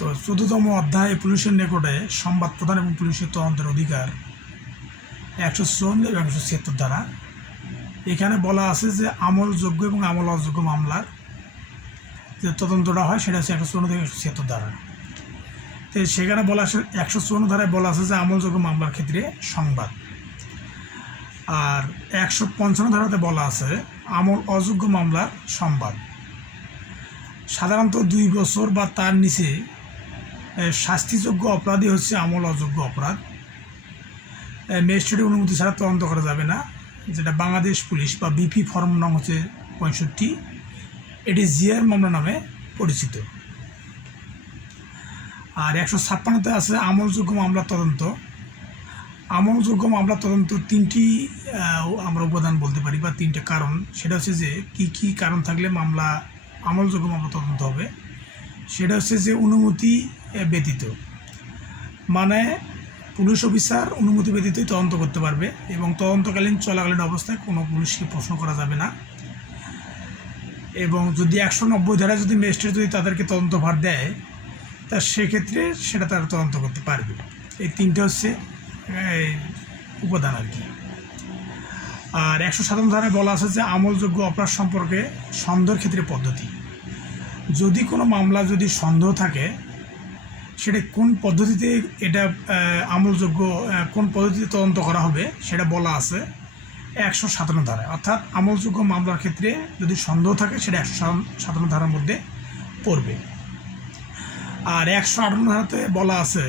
তো 14তম অধ্যায় পুলিশের নিকটে সংবাদ প্রদান এবং পুলিশের তদন্তের অধিকার 154 এবং 176 ধারা। এখানে বলা আছে যে আমলযোগ্য এবং আমল অযোগ্য মামলার যে তদন্তটা হয় সেটা হচ্ছে 154 থেকে 176 ধারা। তো সেখানে বলা আছে 154 ধারায় বলা আছে যে আমলযোগ্য মামলার ক্ষেত্রে সংবাদ, আর 155 ধারাতে বলা আছে আমল অযোগ্য মামলার সংবাদ। সাধারণত 2 বছর বা তার নিচে শাস্তিযোগ্য অপরাধী হচ্ছে আমল অযোগ্য অপরাধ। ম্যাজিস্ট্রেটের অনুমতি ছাড়া তদন্ত করা যাবে না, যেটা বাংলাদেশ পুলিশ বা বিপি ফর্ম নং হচ্ছে 65, এটি জিআর মামলা নামে পরিচিত। আর 156তে আছে আমলযোগ্য মামলা তদন্ত। আমলযোগ্য মামলা তদন্ত 3টি আমরা উপাদান বলতে পারি বা 3টে কারণ। সেটা হচ্ছে যে কি কারণ থাকলে মামলা আমলযোগ্য মামলা তদন্ত হবে। সেটা হচ্ছে যে অনুমতি ব্যতীত, মানে পুলিশ অফিসার অনুমতি ব্যতীতই তদন্ত করতে পারবে এবং তদন্তকালীন চলাকালীন অবস্থায় কোনো পুলিশকে প্রশ্ন করা যাবে না। এবং যদি 190 ধারায় যদি ম্যাজিস্ট্রেট যদি তাদেরকে তদন্তভার দেয় তা সেক্ষেত্রে সেটা তারা তদন্ত করতে পারবে। এই 3টে হচ্ছে উপাদান আর কি। আর 157 ধারায় বলা আছে যে আমলযোগ্য অপরাধ সম্পর্কে সন্দেহের ক্ষেত্রে পদ্ধতি। যদি কোনো মামলা যদি সন্দেহ থাকে সেটা কোন পদ্ধতিতে এটা আমলযোগ্য, কোন পদ্ধতিতে তদন্ত করা হবে সেটা বলা আছে 157 ধারায়। অর্থাৎ আমলযোগ্য মামলার ক্ষেত্রে যদি সন্দেহ থাকে সেটা 157 ধারার মধ্যে পড়বে। আর 158 ধারাতে বলা আছে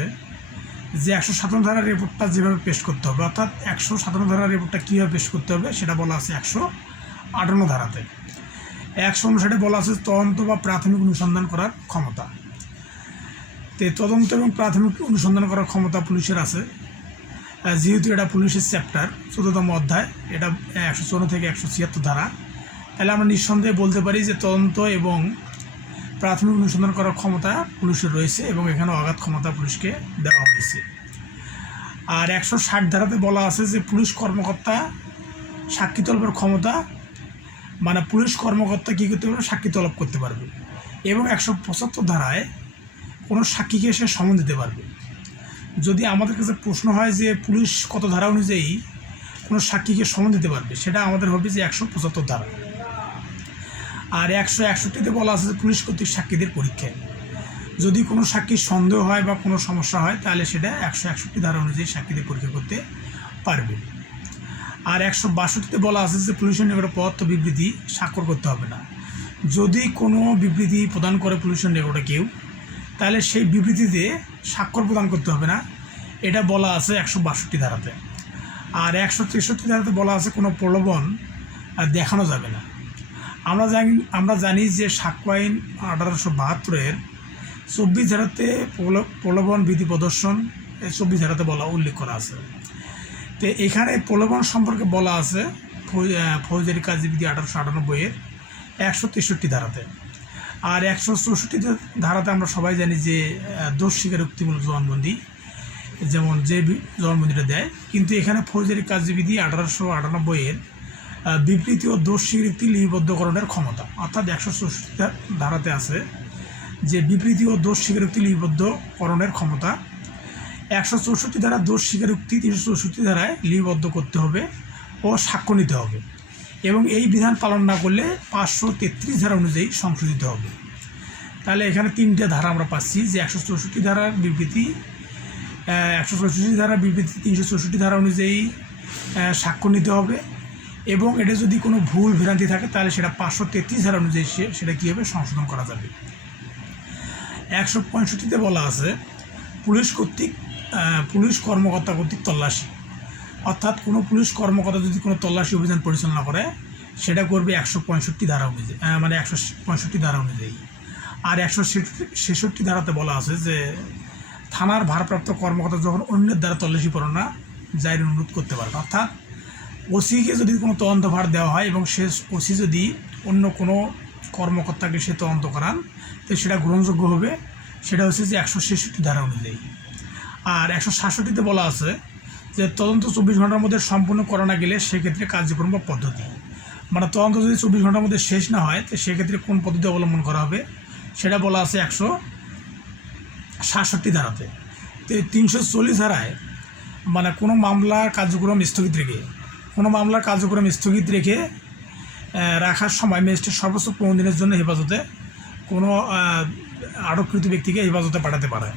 যে 157 ধারার রিপোর্টটা যেভাবে পেশ করতে হবে, অর্থাৎ 157 ধারার রিপোর্টটা কীভাবে পেশ করতে হবে সেটা বলা আছে 158 ধারাতে। 159 বলা আছে তদন্ত বা প্রাথমিক অনুসন্ধান করার ক্ষমতা। তো তদন্ত এবং প্রাথমিক অনুসন্ধান করার ক্ষমতা পুলিশের আছে, যেহেতু এটা পুলিশের চ্যাপ্টার 14তম অধ্যায়, এটা 154 থেকে 176 ধারা। তাহলে আমরা নিঃসন্দেহে বলতে পারি যে তদন্ত এবং প্রাথমিক অনুসন্ধান করার ক্ষমতা পুলিশের রয়েছে এবং এখানে অগাধ ক্ষমতা পুলিশকে দেওয়া হয়েছে। আর 160 ধারাতে বলা আছে যে পুলিশ কর্মকর্তা সাক্ষী তলবের ক্ষমতা, মানে পুলিশ কর্মকর্তা কী করতে পারবে, সাক্ষী তলব করতে পারবে। এবং 175 ধারায় কোনো সাক্ষীকে সে সমন দিতে পারবে। যদি আমাদের কাছে প্রশ্ন হয় যে পুলিশ কত ধারা অনুযায়ী কোনো সাক্ষীকে সমন দিতে পারবে, সেটা আমাদের হবে যে 175 ধারা। আর 161তে বলা আছে যে পুলিশ কর্তৃক সাক্ষীদের পরীক্ষায় যদি কোনো সাক্ষীর সন্দেহ হয় বা কোনো সমস্যা হয় তাহলে সেটা 161 ধারা অনুযায়ী সাক্ষীদের পরীক্ষা করতে পারবে। আর 162তে বলা আছে যে পুলিশের নিকটে প্রদত্ত বিবৃতি স্বাক্ষর করতে হবে না। যদি কোনো বিবৃতি প্রদান করে পুলিশের নিকটে কেউ, তাহলে সেই বিবৃতিতে স্বাক্ষর প্রদান করতে হবে না, এটা বলা আছে 162 ধারাতে। আর 163 ধারাতে বলা আছে কোনো প্রলোভন দেখানো যাবে না। আমরা জানি যে সাক্ষ্য আইন 1872-এর 24 ধারাতে প্রলোভন বিধি প্রদর্শন 24 ধারাতে উল্লেখ করা আছে। তো এখানে প্রলোভন সম্পর্কে বলা আছে ফৌজদারি কার্যবিধি 1898-এর 163 ধারাতে। আর 164 ধারাতে আমরা সবাই জানি যে দোষ স্বীকারোক্তিমূলক জবানবন্দি, যেমন যে জবানবন্দিটা দেয়। কিন্তু এখানে ফৌজদারি কার্যবিধি 1898-এর বিবৃতি ও দোষ স্বীকৃতি লিপিবদ্ধকরণের ক্ষমতা, অর্থাৎ 164 ধারাতে আছে যে বিবৃতি ও দোষ স্বীকারোক্তি লিপিবদ্ধকরণের ক্ষমতা। 164 ধারা দোষ স্বীকারোক্তি 364 ধারায় লিপিবদ্ধ করতে হবে ও সাক্ষ্য নিতে হবে এবং এই বিধান পালন না করলে 533 ধারা অনুযায়ী সংশোধিত হবে। তাহলে এখানে 3টে ধারা আমরা পাচ্ছি যে 164 ধারার বিবৃতি, 164 ধারার বিবৃতি 364 ধারা অনুযায়ী সাক্ষ্য নিতে হবে এবং এটা যদি কোনো ভুল ভ্রান্তি থাকে তাহলে সেটা 533 ধারা অনুযায়ী সেটা কী হবে, সংশোধন করা যাবে। 165-তে বলা আছে পুলিশ কর্মকর্তা কর্তৃক তল্লাশি, অর্থাৎ কোনো পুলিশ কর্মকর্তা যদি কোনো তল্লাশি অভিযান পরিচালনা করে সেটা করবে 165 ধারা অনুযায়ী, মানে 165 ধারা অনুযায়ী। আর 166 ধারাতে বলা আছে যে থানার ভারপ্রাপ্ত কর্মকর্তা যখন অন্যের দ্বারা তল্লাশি পরোয়ানা জারির অনুরোধ করতে পারবে। অর্থাৎ ওসিকে যদি কোনো তদন্তভার দেওয়া হয় এবং সে ওসি যদি অন্য কোনো কর্মকর্তাকে সে তদন্ত করান তো সেটা গ্রহণযোগ্য হবে, সেটা হচ্ছে যে 166 ধারা অনুযায়ী। আর 167-তে বলা আছে যে তদন্ত 24 ঘন্টার মধ্যে সম্পূর্ণ করা না গেলে সেক্ষেত্রে কার্যক্রম বা পদ্ধতি, মানে তদন্ত যদি 24 ঘন্টার মধ্যে শেষ না হয় তো সেক্ষেত্রে কোন পদ্ধতি অবলম্বন করা হবে সেটা বলা আছে 67 ধারাতে। তো 340 ধারায় মানে কোনো মামলার কার্যক্রম স্থগিত রেখে রাখার সময় ম্যাজিস্ট্রেট সর্বোচ্চ 15 দিনের জন্য হেফাজতে কোনো আটককৃত ব্যক্তিকে হেফাজতে পাঠাতে পারে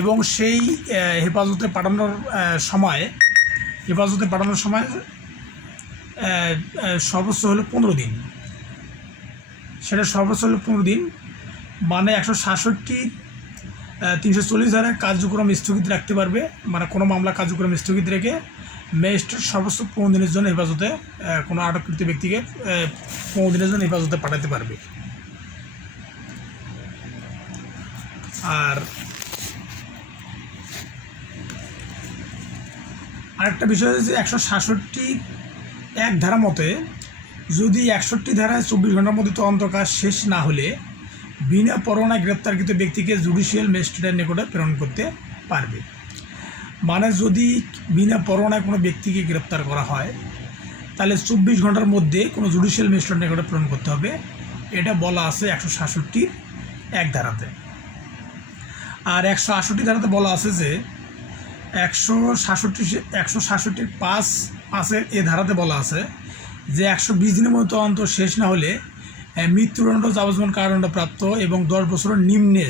এবং সেই হেফাজতে পাঠানোর সময় সর্বোচ্চ হলো 15 দিন। সেটা সর্বোচ্চ হলো 15 দিন, মানে 166 340 ধারায় কার্যক্রম স্থগিত রাখতে পারবে, মানে কোনো মামলা কার্যক্রম স্থগিত রেখে ম্যাজিস্ট্রেট সর্বোচ্চ 15 দিনের জন্য হেফাজতে কোনো আটককৃত ব্যক্তিকে 15 দিনের জন্য হেফাজতে পাঠাতে পারবে। আর আরেকটা বিষয় হচ্ছে 166(1) ধারা মতে যদি 61 ধারায় 24 ঘন্টার মধ্যে তদন্ত কাজ শেষ না হলে বিনা পরোয়ানায় গ্রেপ্তারকৃত ব্যক্তিকে জুডিশিয়াল ম্যাজিস্ট্রেটের নিকটে প্রেরণ করতে পারবে। মানে যদি বিনা পরোয়ানায় কোনো ব্যক্তিকে গ্রেপ্তার করা হয় তাহলে 24 ঘন্টার মধ্যে কোনো জুডিশিয়াল ম্যাজিস্ট্রেটের নিকটে প্রেরণ করতে হবে। এটা বলা আছে 166(1) ধারাতে। আর 168 ধারাতে বলা আছে যে 166(5) এ ধারাতে বলা আছে যে 120 দিনের মধ্যে তদন্ত শেষ না হলে মৃত্যুদণ্ড, যাবজ্জীবন কারাদণ্ড প্রাপ্ত এবং 10 বছরের নিম্নে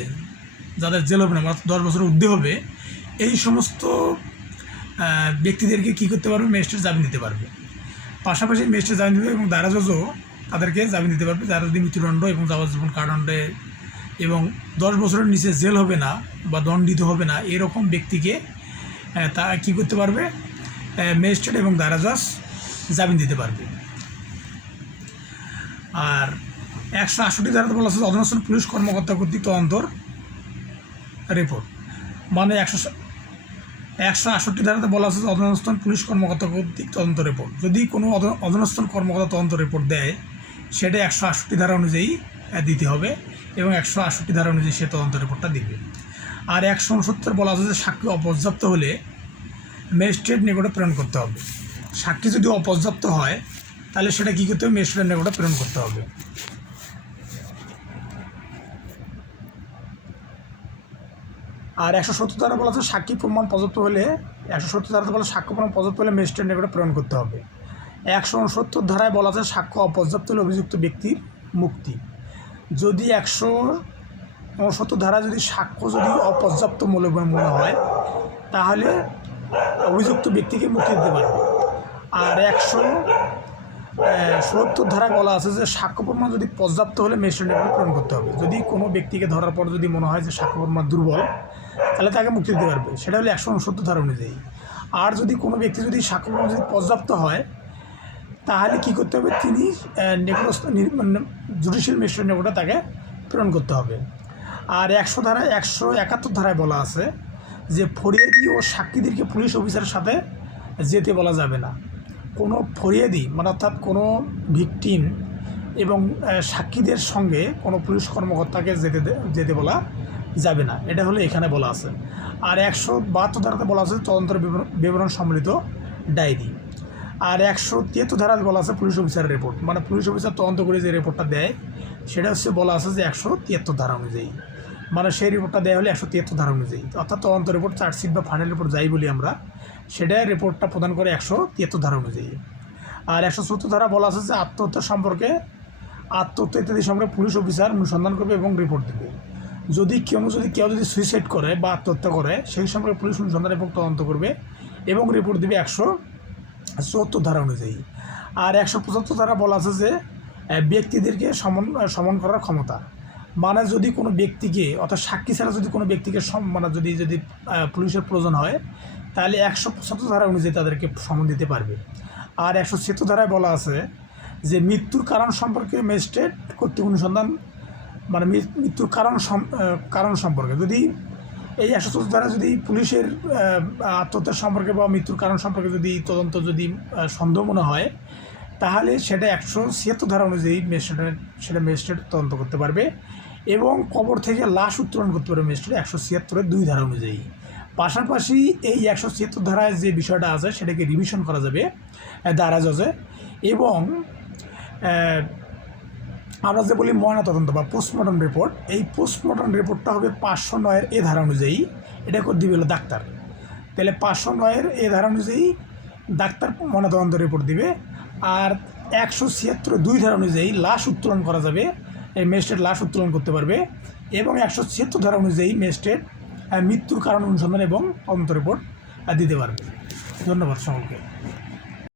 যাদের জেল হবে না, 10 বছরের ঊর্ধ্বে হবে, এই সমস্ত ব্যক্তিদেরকে কী করতে পারবে? ম্যাজিস্ট্রেট জামিন দিতে পারবে। পাশাপাশি ম্যাজিস্ট্রেট জামিন দেবে এবং দায়রা জজও তাদেরকে জামিন দিতে পারবে যারা যদি মৃত্যুদণ্ড এবং যাবজ্জীবন কারাদণ্ডে এবং 10 বছরের নিচে জেল হবে না বা দণ্ডিত হবে না এরকম ব্যক্তিকে তা কী করতে পারবে? ম্যাজিস্ট্রেট এবং দায়রা জজ জামিন দিতে পারবে। আর 168 ধারাতে বলা আছে অধীনস্থ পুলিশ কর্মকর্তা কর্তৃক তদন্তর রিপোর্ট, মানে 168 ধারাতে বলা আছে অধীনস্থ পুলিশ কর্মকর্তা কর্তৃক তদন্ত রিপোর্ট। যদি কোনো অধীনস্থ কর্মকর্তা তদন্ত রিপোর্ট দেয় সেটা 168 ধারা অনুযায়ী দিতে হবে এবং 168 ধারা অনুযায়ী সে তদন্ত রিপোর্টটা দিবে। আর 169 বলা আছে যে সাক্ষী অপর্যাপ্ত হলে ম্যাজিস্ট্রেট নিকটে প্রেরণ করতে হবে। সাক্ষী যদি অপর্যাপ্ত হয় তাহলে সেটা কী করতে হবে? ম্যাজিস্ট্রেটের নিকটে প্রেরণ করতে হবে। আর 170 ধারা বলা আছে সাক্ষী প্রমাণ পর্যাপ্ত হলে 170 ধারাতে বলা সাক্ষ্য প্রমাণ পর্যাপ্ত হলে ম্যাজিস্ট্রেটের নিকটে প্রেরণ করতে হবে। 169 ধারায় বলা আছে সাক্ষ্য অপর্যাপ্ত হলে অভিযুক্ত ব্যক্তির মুক্তি। যদি 169 ধারা যদি সাক্ষ্য যদি অপর্যাপ্ত মনে হয় তাহলে অভিযুক্ত ব্যক্তিকে মুক্তি দিতে পারবে। আর 170 ধারায় বলা আছে যে সাক্ষ্য প্রমাণ যদি পর্যাপ্ত হলে ম্যাজিস্ট্রেটের নিকটে প্রেরণ করতে হবে। যদি কোনো ব্যক্তিকে ধরার পর যদি মনে হয় যে সাক্ষ্য প্রমাণ দুর্বল তাহলে তাকে মুক্তি দিতে পারবে, সেটা হলো 169 ধারা অনুযায়ী। আর যদি কোনো ব্যক্তি যদি সাক্ষ্য প্রমাণ যদি পর্যাপ্ত হয় তাহলে কী করতে হবে? তিনি জুডিশিয়াল ম্যাজিস্ট্রেটের নিকটে তাকে প্রেরণ করতে হবে। আর 171 ধারায় বলা আছে যে ফরিয়াদি ও সাক্ষীদেরকে পুলিশ অফিসারের সাথে যেতে বলা যাবে না। কোনো ফরিয়াদি মানে অর্থাৎ কোনো ভিকটিম এবং সাক্ষীদের সঙ্গে কোনো পুলিশ কর্মকর্তাকে যেতে বলা যাবে না, এটা হলো এখানে বলা আছে। আর 172 ধারাতে বলা আছে তদন্তের বিবরণ সম্মিলিত ডায়েরি। আর 173 ধারাতে বলা আছে পুলিশ অফিসারের রিপোর্ট, মানে পুলিশ অফিসার তদন্ত করে যে রিপোর্টটা দেয় সেটা হচ্ছে বলা আছে যে 173 ধারা অনুযায়ী, মানে সেই রিপোর্টটা দেওয়া হলে 173 ধারা অনুযায়ী, অর্থাৎ তদন্ত রিপোর্ট, চার্জশিট বা ফাইনাল রিপোর্ট যাই বলি আমরা, সেটা রিপোর্টটা প্রদান করে 173 ধারা অনুযায়ী। আর 174 ধারা বলা আছে যে আত্মহত্যা ইত্যাদি সম্পর্কে পুলিশ অফিসার অনুসন্ধান করবে এবং রিপোর্ট দেবে। যদি কেউ যদি সুইসাইড করে বা আত্মহত্যা করে সেই সম্পর্কে পুলিশ অনুসন্ধান এবং তদন্ত করবে এবং রিপোর্ট দেবে 174 ধারা অনুযায়ী। আর 175 ধারা বলা আছে যে ব্যক্তিদেরকে সমন করার ক্ষমতা, মানে যদি কোনো ব্যক্তিকে অর্থাৎ সাক্ষী ছাড়া যদি কোনো ব্যক্তিকে মানে যদি পুলিশের প্রয়োজন হয় তাহলে 175 ধারা অনুযায়ী তাদেরকে সমন দিতে পারবে। আর 176 ধারায় বলা আছে যে মৃত্যুর কারণ সম্পর্কে ম্যাজিস্ট্রেট কর্তৃক অনুসন্ধান, মানে মৃত্যুর কারণ সম্পর্কে যদি এই 174 ধারা যদি পুলিশের আত্মহত্যার সম্পর্কে বা মৃত্যুর কারণ সম্পর্কে যদি তদন্ত যদি সন্দেহ মনে হয় তাহলে সেটা 176 ধারা অনুযায়ী ম্যাজিস্ট্রেট তদন্ত করতে পারবে এবং কবর থেকে লাশ উত্তোলন করতে পারবে ম্যাজিস্ট্রেট 176(2) ধারা অনুযায়ী। পাশাপাশি এই 176 ধারায় যে বিষয়টা আছে সেটাকে রিভিশন করা যাবে দায়রা জজে এবং আমরা যে বলি ময়নাতদন্ত বা পোস্টমর্টম রিপোর্ট, এই পোস্টমর্টম রিপোর্টটা হবে 509-এর এ ধারা অনুযায়ী, এটা করে দিবে হলো ডাক্তার। তাহলে 509-এর এ ধারা অনুযায়ী ডাক্তার ময়নাতদন্ত রিপোর্ট দিবে। আর 176-2 ধারা অনুযায়ী লাশ উত্তোলন করা যাবে, এই ম্যাজিস্ট্রেট লাশ উত্তোলন করতে পারবে। এবং 176 ধারা অনুযায়ী ম্যাজিস্ট্রেট মৃত্যুর কারণ অনুসন্ধান এবং তদন্ত রিপোর্ট দিতে পারবে। ধন্যবাদ সকলকে।